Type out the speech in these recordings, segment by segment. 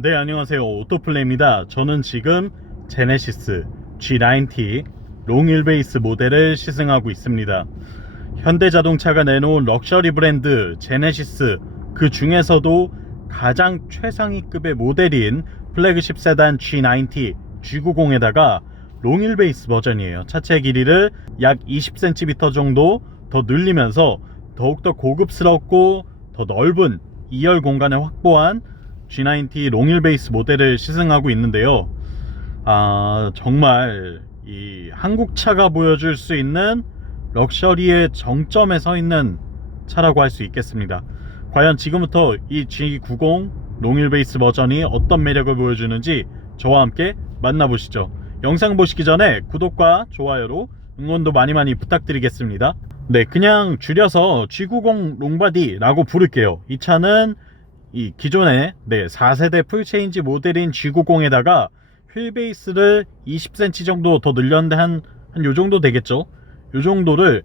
네, 안녕하세요. 오토플레이입니다. 저는 지금 제네시스 G90 롱휠베이스 모델을 시승하고 있습니다. 현대자동차가 내놓은 럭셔리 브랜드 제네시스, 그 중에서도 가장 최상위급의 모델인 플래그십 세단 G90, G90에다가 롱휠베이스 버전이에요. 차체 길이를 약 20cm 정도 더 늘리면서 더욱더 고급스럽고 더 넓은 2열 공간을 확보한 G90 롱휠베이스 모델을 시승하고 있는데요. 정말 이 한국차가 보여줄 수 있는 럭셔리의 정점에 서 있는 차라고 할 수 있겠습니다. 과연 지금부터 이 G90 롱휠베이스 버전이 어떤 매력을 보여주는지 저와 함께 만나보시죠. 영상 보시기 전에 구독과 좋아요로 응원도 많이 부탁드리겠습니다. 네, 그냥 줄여서 G90 롱바디라고 부를게요. 이 차는 이 기존의 4세대 풀체인지 모델인 G90에다가 휠베이스를 20cm 정도 더 늘렸는데 한 요정도 되겠죠. 요정도를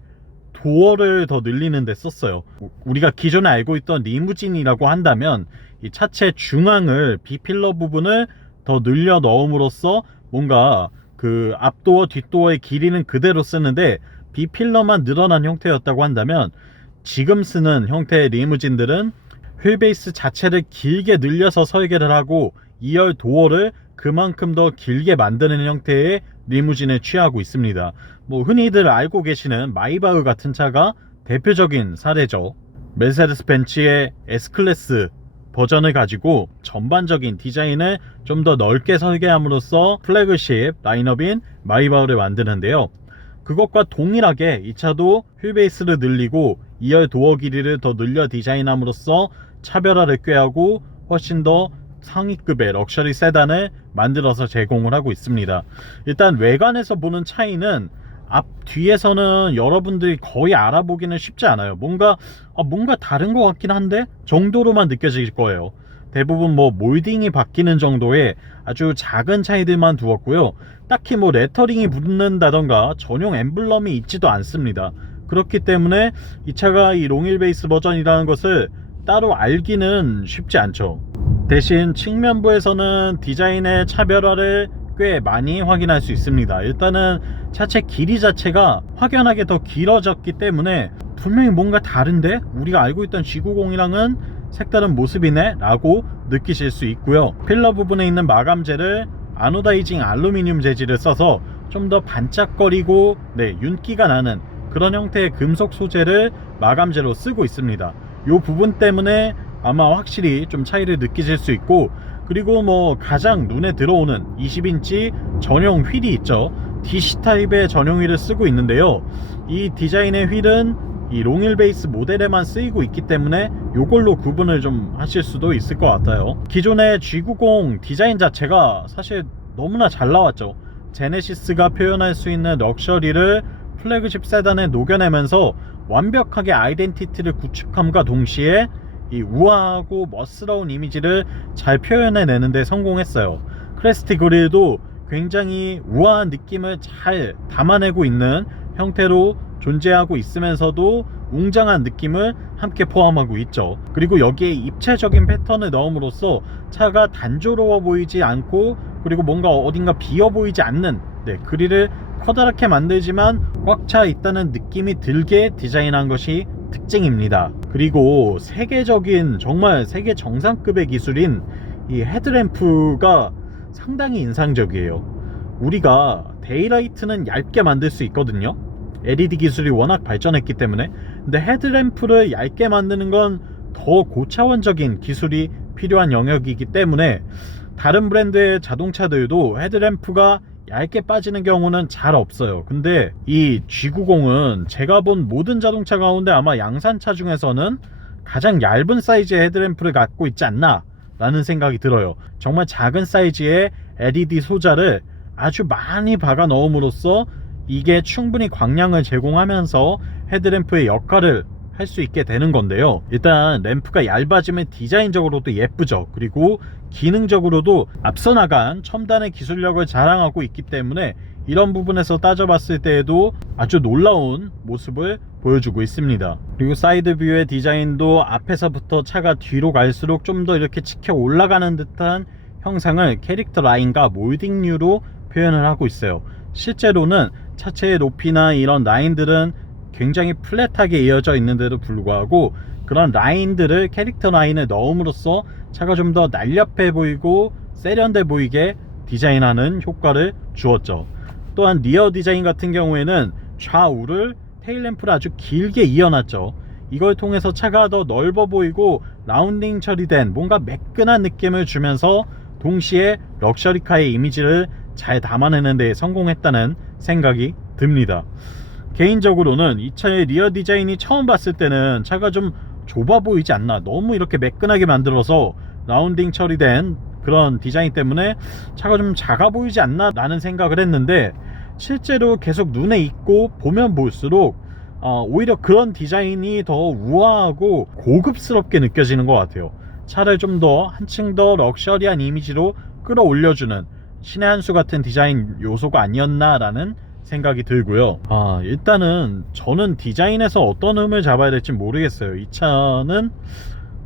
도어를 더 늘리는 데 썼어요. 우리가 기존에 알고 있던 리무진이라고 한다면 이 차체 중앙을 B필러 부분을 더 늘려 넣음으로써 뭔가 그 앞도어 뒷도어의 길이는 그대로 쓰는데 B필러만 늘어난 형태였다고 한다면, 지금 쓰는 형태의 리무진들은 휠베이스 자체를 길게 늘려서 설계를 하고 2열 도어를 그만큼 더 길게 만드는 형태의 리무진을 취하고 있습니다. 흔히들 알고 계시는 마이바흐 같은 차가 대표적인 사례죠. 메르세데스 벤츠의 S클래스 버전을 가지고 전반적인 디자인을 좀 더 넓게 설계함으로써 플래그십 라인업인 마이바흐를 만드는데요. 그것과 동일하게 이 차도 휠베이스를 늘리고 2열 도어 길이를 더 늘려 디자인함으로써 차별화를 꾀하고 훨씬 더 상위급의 럭셔리 세단을 만들어서 제공을 하고 있습니다. 일단 외관에서 보는 차이는 뒤에서는 여러분들이 거의 알아보기는 쉽지 않아요. 뭔가 다른 것 같긴 한데 정도로만 느껴질 거예요. 대부분 몰딩이 바뀌는 정도의 아주 작은 차이들만 두었고요. 딱히 레터링이 붙는다던가 전용 엠블럼이 있지도 않습니다. 그렇기 때문에 이 차가 이 롱휠베이스 버전이라는 것을 따로 알기는 쉽지 않죠. 대신 측면부에서는 디자인의 차별화를 꽤 많이 확인할 수 있습니다. 일단은 차체 길이 자체가 확연하게 더 길어졌기 때문에 분명히 뭔가 다른데, 우리가 알고 있던 G90이랑은 색다른 모습이네 라고 느끼실 수 있고요. 필러 부분에 있는 마감재를 아노다이징 알루미늄 재질을 써서 좀 더 반짝거리고 윤기가 나는 그런 형태의 금속 소재를 마감재로 쓰고 있습니다. 이 부분 때문에 아마 확실히 좀 차이를 느끼실 수 있고, 그리고 가장 눈에 들어오는 20인치 전용 휠이 있죠. DC 타입의 전용 휠을 쓰고 있는데요. 이 디자인의 휠은 이 롱휠베이스 모델에만 쓰이고 있기 때문에 이걸로 구분을 좀 하실 수도 있을 것 같아요. 기존의 G90 디자인 자체가 사실 너무나 잘 나왔죠. 제네시스가 표현할 수 있는 럭셔리를 플래그십 세단에 녹여내면서 완벽하게 아이덴티티를 구축함과 동시에 이 우아하고 멋스러운 이미지를 잘 표현해내는 데 성공했어요. 크레스트 그릴도 굉장히 우아한 느낌을 잘 담아내고 있는 형태로 존재하고 있으면서도 웅장한 느낌을 함께 포함하고 있죠. 그리고 여기에 입체적인 패턴을 넣음으로써 차가 단조로워 보이지 않고, 그리고 뭔가 어딘가 비어 보이지 않는 그릴을 커다랗게 만들지만 꽉 차 있다는 느낌이 들게 디자인한 것이 특징입니다. 그리고 정말 세계 정상급의 기술인 이 헤드램프가 상당히 인상적이에요. 우리가 데이라이트는 얇게 만들 수 있거든요. LED 기술이 워낙 발전했기 때문에. 근데 헤드램프를 얇게 만드는 건 더 고차원적인 기술이 필요한 영역이기 때문에 다른 브랜드의 자동차들도 헤드램프가 얇게 빠지는 경우는 잘 없어요. 근데 이 G90은 제가 본 모든 자동차 가운데 아마 양산차 중에서는 가장 얇은 사이즈의 헤드램프를 갖고 있지 않나 라는 생각이 들어요. 정말 작은 사이즈의 LED 소자를 아주 많이 박아 넣음으로써 이게 충분히 광량을 제공하면서 헤드램프의 역할을 할 수 있게 되는 건데요. 일단 램프가 얇아지면 디자인적으로도 예쁘죠. 그리고 기능적으로도 앞서 나간 첨단의 기술력을 자랑하고 있기 때문에 이런 부분에서 따져봤을 때에도 아주 놀라운 모습을 보여주고 있습니다. 그리고 사이드 뷰의 디자인도 앞에서부터 차가 뒤로 갈수록 좀 더 이렇게 치켜 올라가는 듯한 형상을 캐릭터 라인과 몰딩류로 표현을 하고 있어요. 실제로는 차체의 높이나 이런 라인들은 굉장히 플랫하게 이어져 있는데도 불구하고 그런 라인들을 캐릭터 라인에 넣음으로써 차가 좀 더 날렵해 보이고 세련돼 보이게 디자인하는 효과를 주었죠. 또한 리어 디자인 같은 경우에는 좌우를 테일램프를 아주 길게 이어놨죠. 이걸 통해서 차가 더 넓어 보이고 라운딩 처리된 뭔가 매끈한 느낌을 주면서 동시에 럭셔리카의 이미지를 잘 담아내는 데 성공했다는 생각이 듭니다. 개인적으로는 이 차의 리어 디자인이 처음 봤을 때는 차가 좀 좁아 보이지 않나, 너무 이렇게 매끈하게 만들어서 라운딩 처리된 그런 디자인 때문에 차가 좀 작아 보이지 않나 라는 생각을 했는데, 실제로 계속 눈에 익고 보면 볼수록 오히려 그런 디자인이 더 우아하고 고급스럽게 느껴지는 것 같아요. 차를 좀 더 한층 더 럭셔리한 이미지로 끌어올려주는 신의 한 수 같은 디자인 요소가 아니었나 라는 생각이 들고요. 일단은 저는 디자인에서 어떤 흠을 잡아야 될지 모르겠어요. 이 차는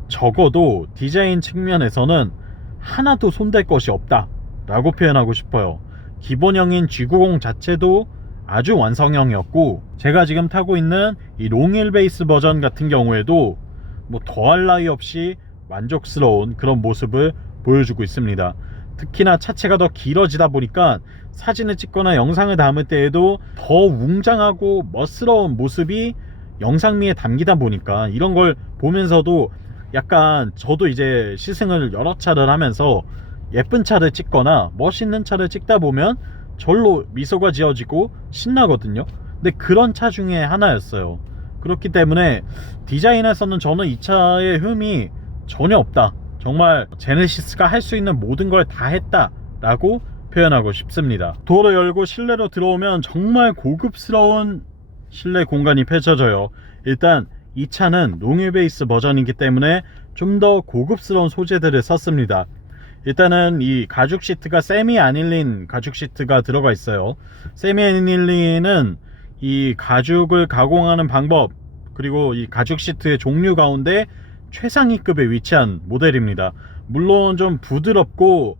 적어도 디자인 측면에서는 하나도 손댈 것이 없다 라고 표현하고 싶어요. 기본형인 G90 자체도 아주 완성형이었고, 제가 지금 타고 있는 이 롱힐 베이스 버전 같은 경우에도 뭐 더할 나위 없이 만족스러운 그런 모습을 보여주고 있습니다. 특히나 차체가 더 길어지다 보니까 사진을 찍거나 영상을 담을 때에도 더 웅장하고 멋스러운 모습이 영상미에 담기다 보니까 이런 걸 보면서도 약간 저도 이제 시승을 여러 차를 하면서 예쁜 차를 찍거나 멋있는 차를 찍다 보면 절로 미소가 지어지고 신나거든요. 근데 그런 차 중에 하나였어요. 그렇기 때문에 디자인에서는 저는 이 차의 흠이 전혀 없다, 정말 제네시스가 할 수 있는 모든 걸 다 했다 라고 표현하고 싶습니다. 도어를 열고 실내로 들어오면 정말 고급스러운 실내 공간이 펼쳐져요. 일단 이 차는 롱휠 베이스 버전이기 때문에 좀 더 고급스러운 소재들을 썼습니다. 일단은 이 가죽 시트가 세미 아닐린 가죽 시트가 들어가 있어요. 세미 아닐린은 이 가죽을 가공하는 방법, 그리고 이 가죽 시트의 종류 가운데 최상위급에 위치한 모델입니다. 물론 좀 부드럽고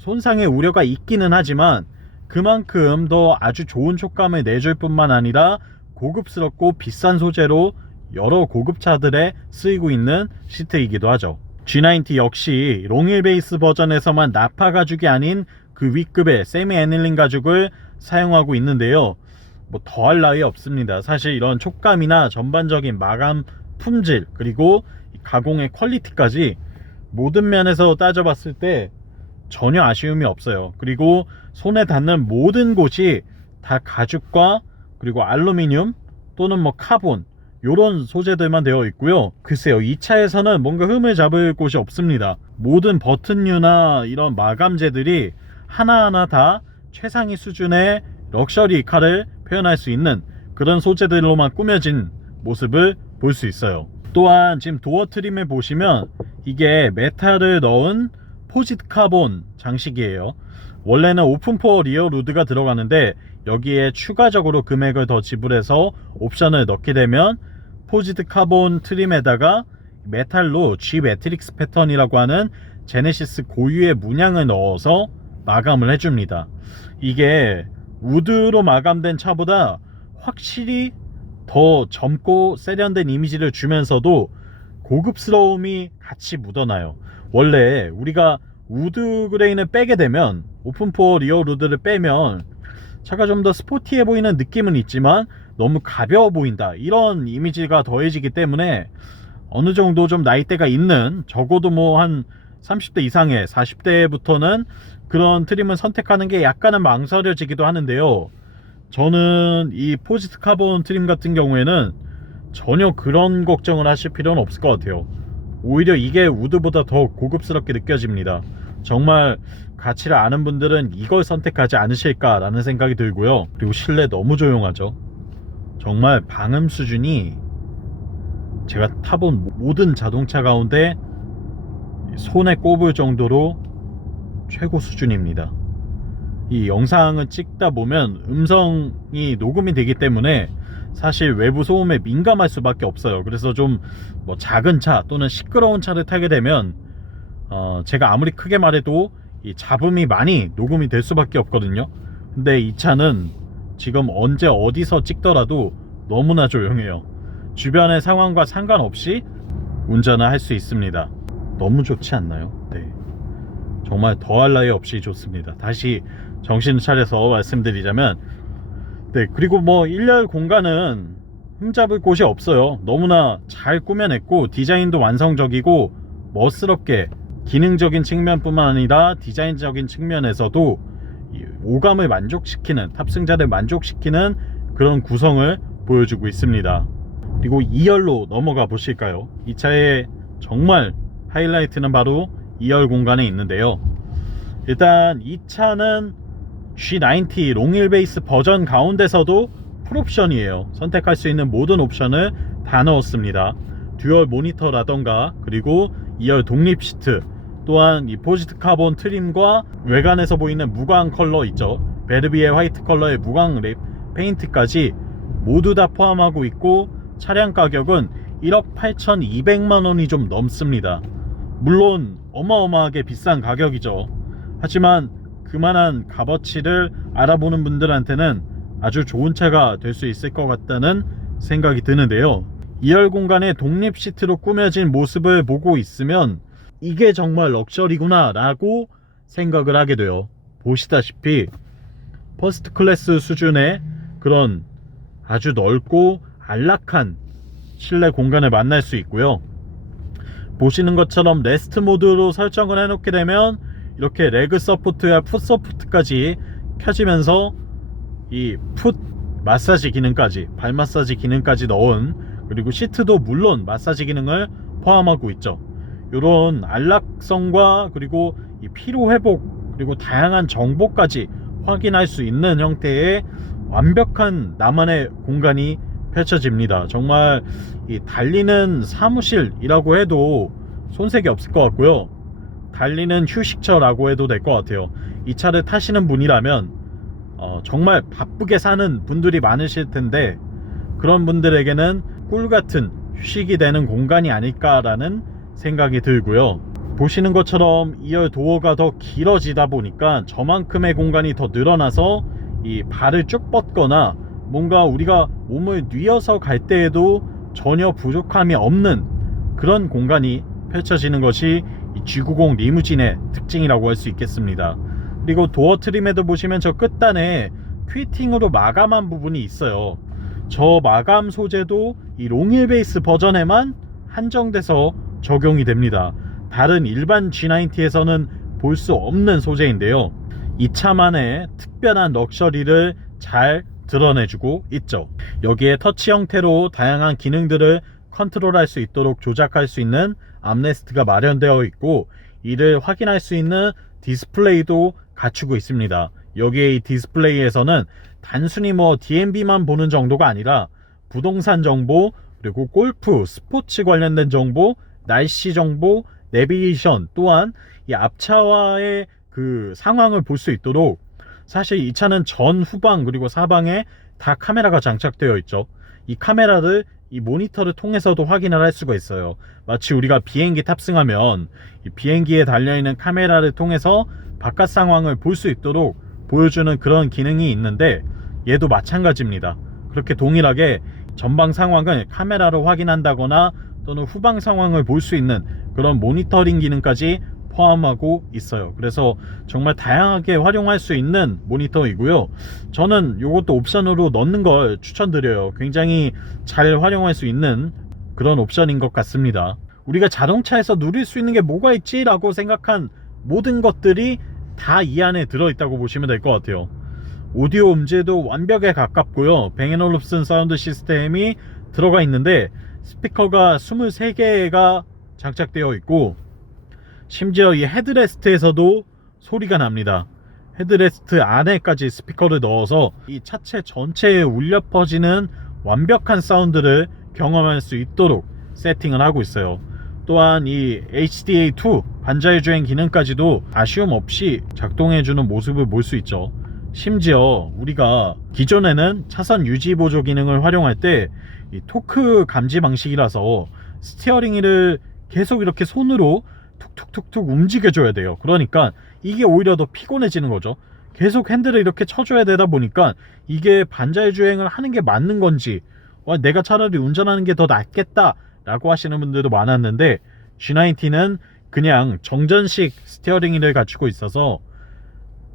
손상의 우려가 있기는 하지만 그만큼 더 아주 좋은 촉감을 내줄 뿐만 아니라 고급스럽고 비싼 소재로 여러 고급차들에 쓰이고 있는 시트이기도 하죠. G90 역시 롱힐 베이스 버전에서만 나파 가죽이 아닌 그 윗급의 세미 애닐린 가죽을 사용하고 있는데요. 뭐 더할 나위 없습니다. 사실 이런 촉감이나 전반적인 마감 품질, 그리고 가공의 퀄리티까지 모든 면에서 따져봤을 때 전혀 아쉬움이 없어요. 그리고 손에 닿는 모든 곳이 다 가죽과 그리고 알루미늄 또는 뭐 카본, 요런 소재들만 되어 있고요. 글쎄요, 이 차에서는 뭔가 흠을 잡을 곳이 없습니다. 모든 버튼류나 이런 마감재들이 하나하나 다 최상위 수준의 럭셔리 카를 표현할 수 있는 그런 소재들로만 꾸며진 모습을 볼 수 있어요. 또한 지금 도어 트림을 보시면 이게 메탈을 넣은 포지트 카본 장식이에요. 원래는 오픈포어 리어 루드가 들어가는데 여기에 추가적으로 금액을 더 지불해서 옵션을 넣게 되면 포지트 카본 트림에다가 메탈로 G 매트릭스 패턴이라고 하는 제네시스 고유의 문양을 넣어서 마감을 해줍니다. 이게 우드로 마감된 차보다 확실히 더 젊고 세련된 이미지를 주면서도 고급스러움이 같이 묻어나요. 원래 우리가 우드 그레인을 빼게 되면, 오픈포어 리어 루드를 빼면 차가 좀 더 스포티해 보이는 느낌은 있지만 너무 가벼워 보인다, 이런 이미지가 더해지기 때문에 어느 정도 좀 나이대가 있는, 적어도 뭐 한 30대 이상의 40대부터는 그런 트림을 선택하는 게 약간은 망설여지기도 하는데요. 저는 이 포지트 카본 트림 같은 경우에는 전혀 그런 걱정을 하실 필요는 없을 것 같아요. 오히려 이게 우드보다 더 고급스럽게 느껴집니다. 정말 가치를 아는 분들은 이걸 선택하지 않으실까 라는 생각이 들고요. 그리고 실내 너무 조용하죠. 정말 방음 수준이 제가 타본 모든 자동차 가운데 손에 꼽을 정도로 최고 수준입니다. 이 영상을 찍다 보면 음성이 녹음이 되기 때문에 사실 외부 소음에 민감할 수밖에 없어요. 그래서 좀 뭐 작은 차 또는 시끄러운 차를 타게 되면 제가 아무리 크게 말해도 이 잡음이 많이 녹음이 될 수밖에 없거든요. 근데 이 차는 지금 언제 어디서 찍더라도 너무나 조용해요. 주변의 상황과 상관없이 운전을 할 수 있습니다. 너무 좋지 않나요? 네, 정말 더할 나위 없이 좋습니다. 다시 정신을 차려서 말씀드리자면, 네, 그리고 뭐 1열 공간은 흠잡을 곳이 없어요. 너무나 잘 꾸며냈고 디자인도 완성적이고 멋스럽게 기능적인 측면뿐만 아니라 디자인적인 측면에서도 이 오감을 만족시키는, 탑승자를 만족시키는 그런 구성을 보여주고 있습니다. 그리고 2열로 넘어가 보실까요? 이 차의 정말 하이라이트는 바로 2열 공간에 있는데요. 일단 이 차는 G90 롱휠베이스 버전 가운데서도 풀옵션이에요. 선택할 수 있는 모든 옵션을 다 넣었습니다. 듀얼 모니터라던가, 그리고 2열 독립 시트, 또한 이 포지트 카본 트림과 외관에서 보이는 무광 컬러 있죠, 베르비에 화이트 컬러의 무광 립 페인트까지 모두 다 포함하고 있고, 차량 가격은 1억 8,200만원이 좀 넘습니다. 물론 어마어마하게 비싼 가격이죠. 하지만 그만한 값어치를 알아보는 분들한테는 아주 좋은 차가 될 수 있을 것 같다는 생각이 드는데요. 2열 공간의 독립 시트로 꾸며진 모습을 보고 있으면 이게 정말 럭셔리구나 라고 생각을 하게 돼요. 보시다시피 퍼스트 클래스 수준의 그런 아주 넓고 안락한 실내 공간을 만날 수 있고요. 보시는 것처럼 레스트 모드로 설정을 해놓게 되면 이렇게 레그 서포트와 풋 서포트까지 켜지면서 이 풋 마사지 기능까지, 발 마사지 기능까지 넣은, 그리고 시트도 물론 마사지 기능을 포함하고 있죠. 이런 안락성과 그리고 이 피로 회복, 그리고 다양한 정보까지 확인할 수 있는 형태의 완벽한 나만의 공간이 펼쳐집니다. 정말 이 달리는 사무실이라고 해도 손색이 없을 것 같고요. 달리는 휴식처라고 해도 될 것 같아요. 이 차를 타시는 분이라면 정말 바쁘게 사는 분들이 많으실 텐데, 그런 분들에게는 꿀같은 휴식이 되는 공간이 아닐까라는 생각이 들고요. 보시는 것처럼 2열 도어가 더 길어지다 보니까 저만큼의 공간이 더 늘어나서 이 발을 쭉 뻗거나 뭔가 우리가 몸을 뉘어서 갈 때에도 전혀 부족함이 없는 그런 공간이 펼쳐지는 것이 이 G90 리무진의 특징이라고 할 수 있겠습니다. 그리고 도어 트림에도 보시면 저 끝단에 퀴팅으로 마감한 부분이 있어요. 저 마감 소재도 이 롱휠 베이스 버전에만 한정돼서 적용이 됩니다. 다른 일반 G90에서는 볼 수 없는 소재인데요. 이 차만의 특별한 럭셔리를 잘 드러내주고 있죠. 여기에 터치 형태로 다양한 기능들을 컨트롤할 수 있도록 조작할 수 있는 암레스트가 마련되어 있고, 이를 확인할 수 있는 디스플레이도 갖추고 있습니다. 여기에 이 디스플레이에서는 단순히 뭐 DMB만 보는 정도가 아니라 부동산 정보, 그리고 골프, 스포츠 관련된 정보, 날씨 정보, 내비게이션, 또한 이 앞차와의 그 상황을 볼 수 있도록, 사실 이 차는 전, 후방, 그리고 사방에 다 카메라가 장착되어 있죠. 이 카메라를 이 모니터를 통해서도 확인을 할 수가 있어요. 마치 우리가 비행기 탑승하면 이 비행기에 달려있는 카메라를 통해서 바깥 상황을 볼 수 있도록 보여주는 그런 기능이 있는데, 얘도 마찬가지입니다. 그렇게 동일하게 전방 상황을 카메라로 확인한다거나 또는 후방 상황을 볼 수 있는 그런 모니터링 기능까지 포함하고 있어요. 그래서 정말 다양하게 활용할 수 있는 모니터이고요. 저는 이것도 옵션으로 넣는 걸 추천드려요. 굉장히 잘 활용할 수 있는 그런 옵션인 것 같습니다. 우리가 자동차에서 누릴 수 있는 게 뭐가 있지? 라고 생각한 모든 것들이 다 이 안에 들어있다고 보시면 될 것 같아요. 오디오 음질도 완벽에 가깝고요. 뱅앤올uf슨 사운드 시스템이 들어가 있는데 스피커가 23개가 장착되어 있고, 심지어 이 헤드레스트에서도 소리가 납니다. 헤드레스트 안에까지 스피커를 넣어서 이 차체 전체에 울려 퍼지는 완벽한 사운드를 경험할 수 있도록 세팅을 하고 있어요. 또한 이 HDA2 반자율 주행 기능까지도 아쉬움 없이 작동해주는 모습을 볼 수 있죠. 심지어 우리가 기존에는 차선 유지 보조 기능을 활용할 때 이 토크 감지 방식이라서 스티어링 휠을 계속 이렇게 손으로 툭툭툭툭 움직여줘야 돼요. 그러니까 이게 오히려 더 피곤해지는 거죠. 계속 핸들을 이렇게 쳐줘야 되다 보니까 이게 반자율 주행을 하는 게 맞는 건지 내가 차라리 운전하는 게 더 낫겠다 라고 하시는 분들도 많았는데, G90는 그냥 정전식 스티어링 휠을 갖추고 있어서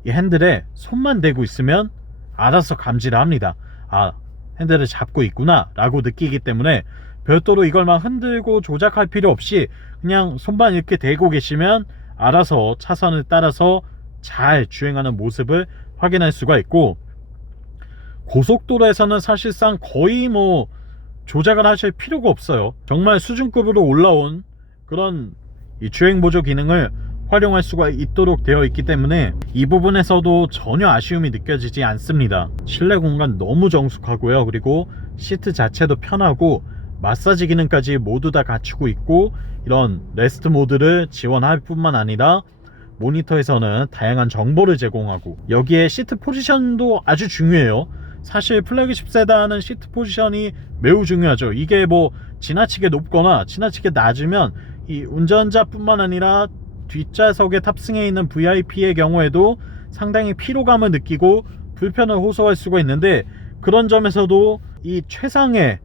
이 핸들에 손만 대고 있으면 알아서 감지를 합니다. 아, 핸들을 잡고 있구나 라고 느끼기 때문에 별도로 이걸 막 흔들고 조작할 필요 없이 그냥 손만 이렇게 대고 계시면 알아서 차선을 따라서 잘 주행하는 모습을 확인할 수가 있고, 고속도로에서는 사실상 거의 뭐 조작을 하실 필요가 없어요. 정말 수준급으로 올라온 그런 이 주행 보조 기능을 활용할 수가 있도록 되어 있기 때문에 이 부분에서도 전혀 아쉬움이 느껴지지 않습니다. 실내 공간 너무 정숙하고요. 그리고 시트 자체도 편하고 마사지 기능까지 모두 다 갖추고 있고, 이런 레스트 모드를 지원할 뿐만 아니라 모니터에서는 다양한 정보를 제공하고, 여기에 시트 포지션도 아주 중요해요. 사실 플래그십 세단은 시트 포지션이 매우 중요하죠. 이게 뭐 지나치게 높거나 지나치게 낮으면 이 운전자뿐만 아니라 뒷좌석에 탑승해 있는 VIP의 경우에도 상당히 피로감을 느끼고 불편을 호소할 수가 있는데, 그런 점에서도 이 최상의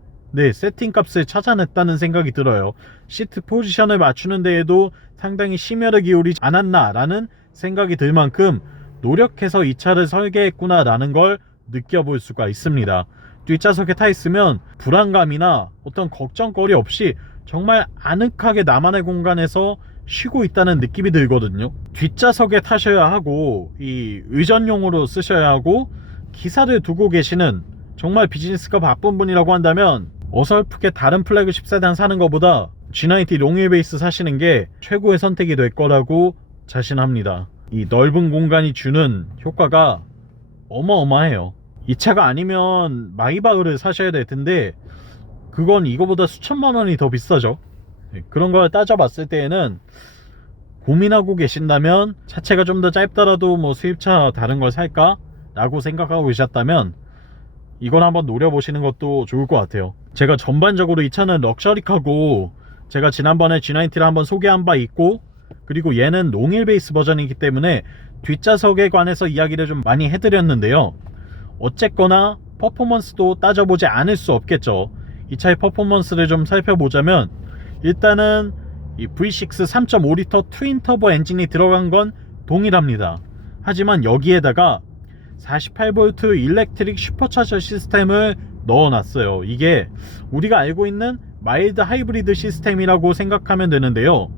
세팅 값을 찾아냈다는 생각이 들어요. 시트 포지션을 맞추는 데에도 상당히 심혈을 기울이지 않았나 라는 생각이 들 만큼 노력해서 이 차를 설계했구나 라는 걸 느껴볼 수가 있습니다. 뒷좌석에 타 있으면 불안감이나 어떤 걱정거리 없이 정말 아늑하게 나만의 공간에서 쉬고 있다는 느낌이 들거든요. 뒷좌석에 타셔야 하고 이 의전용으로 쓰셔야 하고 기사를 두고 계시는 정말 비즈니스가 바쁜 분이라고 한다면 어설프게 다른 플래그십 세단 사는 것보다 G90 롱휠 베이스 사시는 게 최고의 선택이 될 거라고 자신합니다. 이 넓은 공간이 주는 효과가 어마어마해요. 이 차가 아니면 마이바흐를 사셔야 될 텐데 그건 이거보다 수천만 원이 더 비싸죠. 그런 걸 따져봤을 때에는 고민하고 계신다면, 차체가 좀 더 짧더라도 뭐 수입차 다른 걸 살까? 라고 생각하고 계셨다면 이건 한번 노려보시는 것도 좋을 것 같아요. 제가 전반적으로 이 차는 럭셔리카고, 제가 지난번에 G90를 한번 소개한 바 있고, 그리고 얘는 롱휠 베이스 버전이기 때문에 뒷좌석에 관해서 이야기를 좀 많이 해드렸는데요. 어쨌거나 퍼포먼스도 따져보지 않을 수 없겠죠. 이 차의 퍼포먼스를 좀 살펴보자면, 일단은 이 V6 3.5L 트윈 터보 엔진이 들어간 건 동일합니다. 하지만 여기에다가 48V 일렉트릭 슈퍼차저 시스템을 넣어놨어요. 이게 우리가 알고 있는 마일드 하이브리드 시스템이라고 생각하면 되는데요.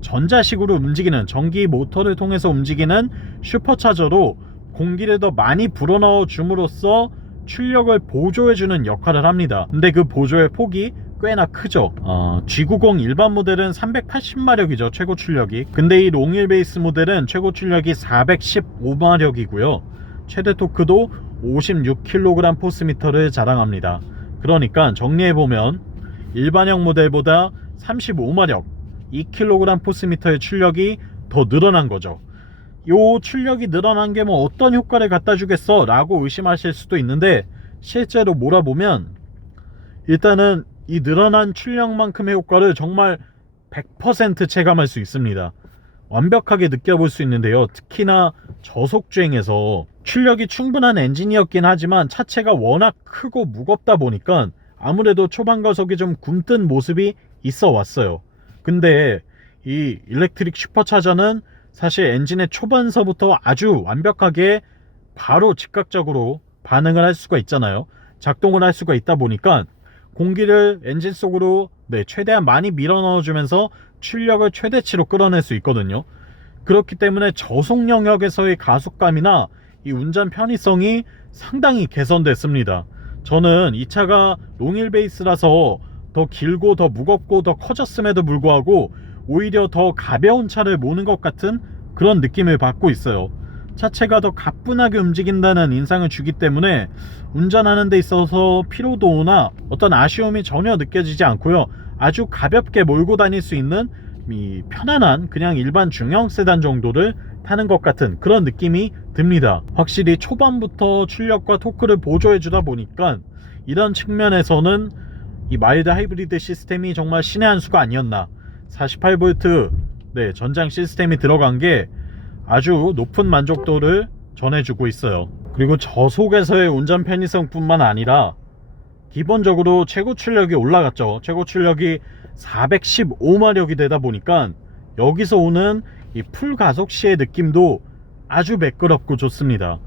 전자식으로 움직이는, 전기 모터를 통해서 움직이는 슈퍼차저로 공기를 더 많이 불어넣어 줌으로써 출력을 보조해주는 역할을 합니다. 근데 그 보조의 폭이 꽤나 크죠. G90 일반 모델은 380마력이죠, 최고 출력이. 근데 이 롱휠 베이스 모델은 최고 출력이 415마력이고요 최대 토크도 56kg 포스미터를 자랑합니다. 그러니까 정리해보면 일반형 모델보다 35마력 2kg 포스미터의 출력이 더 늘어난 거죠. 요 출력이 늘어난 게 뭐 어떤 효과를 갖다 주겠어 라고 의심하실 수도 있는데, 실제로 몰아보면 일단은 이 늘어난 출력만큼의 효과를 정말 100% 체감할 수 있습니다. 완벽하게 느껴볼 수 있는데요. 특히나 저속주행에서 출력이 충분한 엔진이었긴 하지만 차체가 워낙 크고 무겁다 보니까 아무래도 초반 가속이 좀 굼뜬 모습이 있어 왔어요. 근데 이 일렉트릭 슈퍼차저는 사실 엔진의 초반서부터 아주 완벽하게 바로 즉각적으로 반응을 할 수가 있잖아요. 작동을 할 수가 있다 보니까 공기를 엔진 속으로 최대한 많이 밀어 넣어주면서 출력을 최대치로 끌어낼 수 있거든요. 그렇기 때문에 저속 영역에서의 가속감이나 이 운전 편의성이 상당히 개선됐습니다. 저는 이 차가 롱휠 베이스라서 더 길고 더 무겁고 더 커졌음에도 불구하고 오히려 더 가벼운 차를 모는 것 같은 그런 느낌을 받고 있어요. 차체가 더 가뿐하게 움직인다는 인상을 주기 때문에 운전하는 데 있어서 피로도나 어떤 아쉬움이 전혀 느껴지지 않고요. 아주 가볍게 몰고 다닐 수 있는 이 편안한 그냥 일반 중형 세단 정도를 타는 것 같은 그런 느낌이 듭니다. 확실히 초반부터 출력과 토크를 보조해 주다 보니까 이런 측면에서는 이 마일드 하이브리드 시스템이 정말 신의 한 수가 아니었나. 48V 전장 시스템이 들어간 게 아주 높은 만족도를 전해주고 있어요. 그리고 저속에서의 운전 편의성 뿐만 아니라 기본적으로 최고 출력이 올라갔죠. 최고 출력이 415마력이 되다 보니까 여기서 오는 이 풀 가속 시의 느낌도 아주 매끄럽고 좋습니다.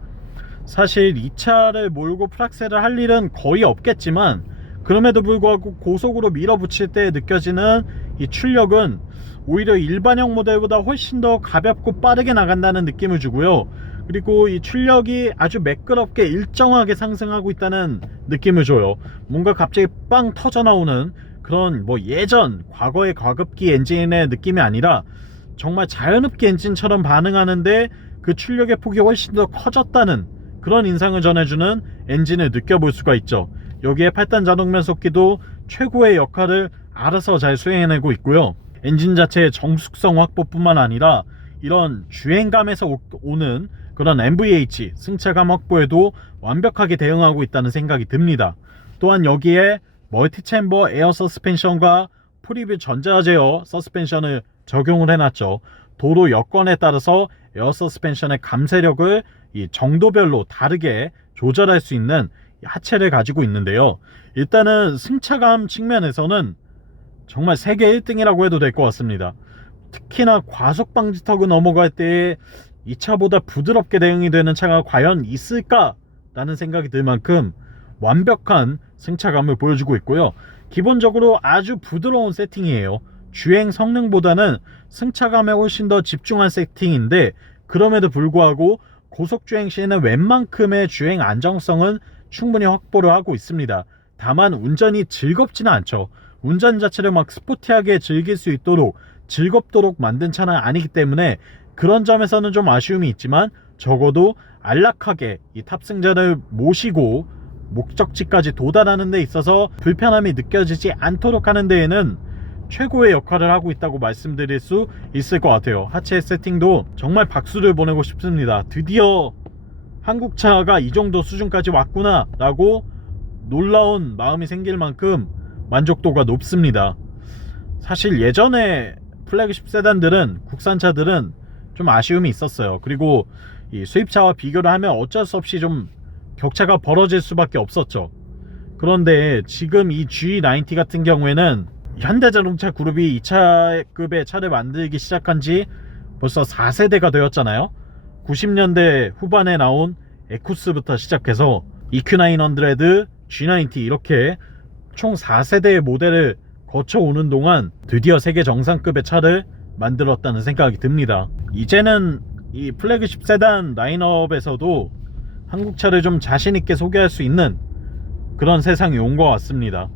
사실 이 차를 몰고 풀악셀을 할 일은 거의 없겠지만 그럼에도 불구하고 고속으로 밀어붙일 때 느껴지는 이 출력은 오히려 일반형 모델보다 훨씬 더 가볍고 빠르게 나간다는 느낌을 주고요. 그리고 이 출력이 아주 매끄럽게 일정하게 상승하고 있다는 느낌을 줘요. 뭔가 갑자기 빵 터져 나오는 그런 예전 과거의 과급기 엔진의 느낌이 아니라 정말 자연흡기 엔진처럼 반응하는데 그 출력의 폭이 훨씬 더 커졌다는 그런 인상을 전해주는 엔진을 느껴볼 수가 있죠. 여기에 8단 자동 변속기도 최고의 역할을 알아서 잘 수행해내고 있고요. 엔진 자체의 정숙성 확보뿐만 아니라 이런 주행감에서 오는 그런 NVH 승차감 확보에도 완벽하게 대응하고 있다는 생각이 듭니다. 또한 여기에 멀티챔버 에어 서스펜션과 프리뷰 전자제어 서스펜션을 적용을 해놨죠. 도로 여건에 따라서 에어 서스펜션의 감쇄력을 이 정도별로 다르게 조절할 수 있는 하체를 가지고 있는데요. 일단은 승차감 측면에서는 정말 세계 1등이라고 해도 될 것 같습니다. 특히나 과속 방지턱을 넘어갈 때 이 차보다 부드럽게 대응이 되는 차가 과연 있을까라는 생각이 들 만큼 완벽한 승차감을 보여주고 있고요. 기본적으로 아주 부드러운 세팅이에요. 주행 성능보다는 승차감에 훨씬 더 집중한 세팅인데 그럼에도 불구하고 고속주행 시에는 웬만큼의 주행 안정성은 충분히 확보를 하고 있습니다. 다만 운전이 즐겁지는 않죠. 운전 자체를 막 스포티하게 즐길 수 있도록 즐겁도록 만든 차는 아니기 때문에 그런 점에서는 좀 아쉬움이 있지만 적어도 안락하게 이 탑승자를 모시고 목적지까지 도달하는 데 있어서 불편함이 느껴지지 않도록 하는 데에는 최고의 역할을 하고 있다고 말씀드릴 수 있을 것 같아요. 하체 세팅도 정말 박수를 보내고 싶습니다. 드디어 한국차가 이 정도 수준까지 왔구나 라고 놀라운 마음이 생길 만큼 만족도가 높습니다. 사실 예전에 플래그십 세단들은 국산차들은 좀 아쉬움이 있었어요. 그리고 이 수입차와 비교를 하면 어쩔 수 없이 좀 격차가 벌어질 수밖에 없었죠. 그런데 지금 이 G90 같은 경우에는 현대자동차 그룹이 2차급의 차를 만들기 시작한 지 벌써 4세대가 되었잖아요. 90년대 후반에 나온 에쿠스부터 시작해서 EQ900, G90 이렇게 총 4세대의 모델을 거쳐오는 동안 드디어 세계 정상급의 차를 만들었다는 생각이 듭니다. 이제는 이 플래그십 세단 라인업에서도 한국차를 좀 자신있게 소개할 수 있는 그런 세상이 온 것 같습니다.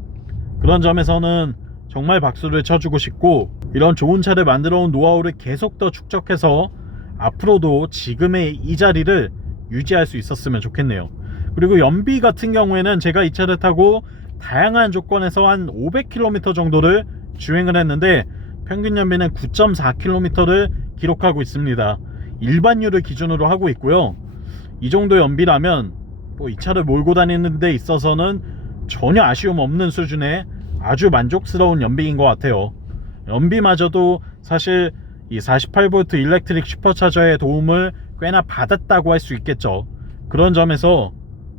그런 점에서는 정말 박수를 쳐주고 싶고 이런 좋은 차를 만들어 온 노하우를 계속 더 축적해서 앞으로도 지금의 이 자리를 유지할 수 있었으면 좋겠네요. 그리고 연비 같은 경우에는 제가 이 차를 타고 다양한 조건에서 한 500km 정도를 주행을 했는데 평균 연비는 9.4km를 기록하고 있습니다. 일반유를 기준으로 하고 있고요. 이 정도 연비라면 이 차를 몰고 다니는 데 있어서는 전혀 아쉬움 없는 수준의 아주 만족스러운 연비인 것 같아요. 연비마저도 사실 이 48V 일렉트릭 슈퍼차저의 도움을 꽤나 받았다고 할 수 있겠죠. 그런 점에서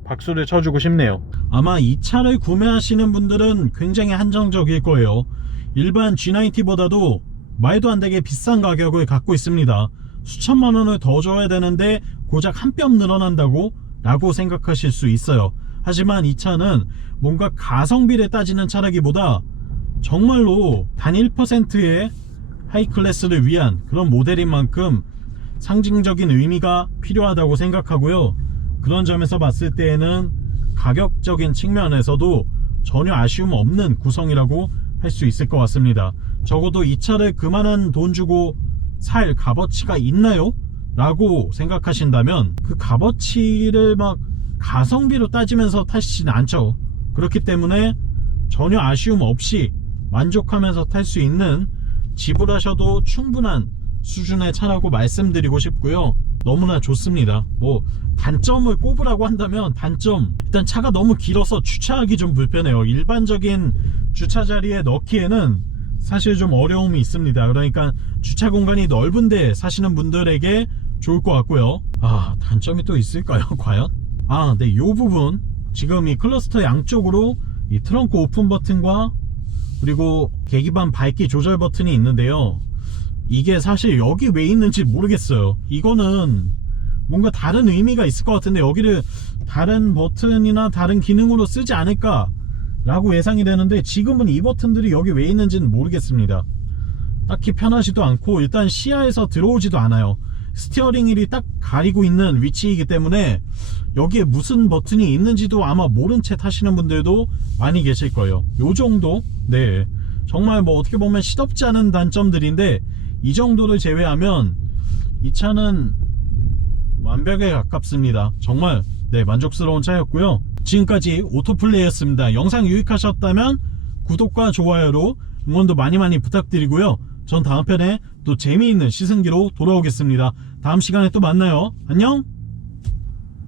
박수를 쳐주고 싶네요. 아마 이 차를 구매하시는 분들은 굉장히 한정적일 거예요. 일반 G90보다도 말도 안 되게 비싼 가격을 갖고 있습니다. 수천만 원을 더 줘야 되는데 고작 한 뼘 늘어난다고 라고 생각하실 수 있어요. 하지만 이 차는 뭔가 가성비를 따지는 차라기보다 정말로 단 1%의 하이클래스를 위한 그런 모델인 만큼 상징적인 의미가 필요하다고 생각하고요. 그런 점에서 봤을 때에는 가격적인 측면에서도 전혀 아쉬움 없는 구성이라고 할 수 있을 것 같습니다. 적어도 이 차를 그만한 돈 주고 살 값어치가 있나요? 라고 생각하신다면 그 값어치를 막 가성비로 따지면서 타시진 않죠. 그렇기 때문에 전혀 아쉬움 없이 만족하면서 탈 수 있는 지불하셔도 충분한 수준의 차라고 말씀드리고 싶고요. 너무나 좋습니다. 단점을 꼽으라고 한다면 단점, 일단 차가 너무 길어서 주차하기 좀 불편해요. 일반적인 주차 자리에 넣기에는 사실 좀 어려움이 있습니다. 그러니까 주차 공간이 넓은데 사시는 분들에게 좋을 것 같고요. 단점이 또 있을까요? 과연? 네, 요 부분 지금 이 클러스터 양쪽으로 이 트렁크 오픈 버튼과 그리고 계기판 밝기 조절 버튼이 있는데요. 이게 사실 여기 왜 있는지 모르겠어요. 이거는 뭔가 다른 의미가 있을 것 같은데 여기를 다른 버튼이나 다른 기능으로 쓰지 않을까 라고 예상이 되는데, 지금은 이 버튼들이 여기 왜 있는지는 모르겠습니다. 딱히 편하지도 않고 일단 시야에서 들어오지도 않아요. 스티어링 휠이 딱 가리고 있는 위치이기 때문에 여기에 무슨 버튼이 있는지도 아마 모른 채 타시는 분들도 많이 계실 거예요. 요 정도? 네, 정말 뭐 어떻게 보면 시덥지 않은 단점들인데 이 정도를 제외하면 이 차는 완벽에 가깝습니다. 정말 네, 만족스러운 차였고요. 지금까지 오토플레이였습니다. 영상 유익하셨다면 구독과 좋아요로 응원도 많이 부탁드리고요. 전 다음 편에 또 재미있는 시승기로 돌아오겠습니다. 다음 시간에 또 만나요. 안녕.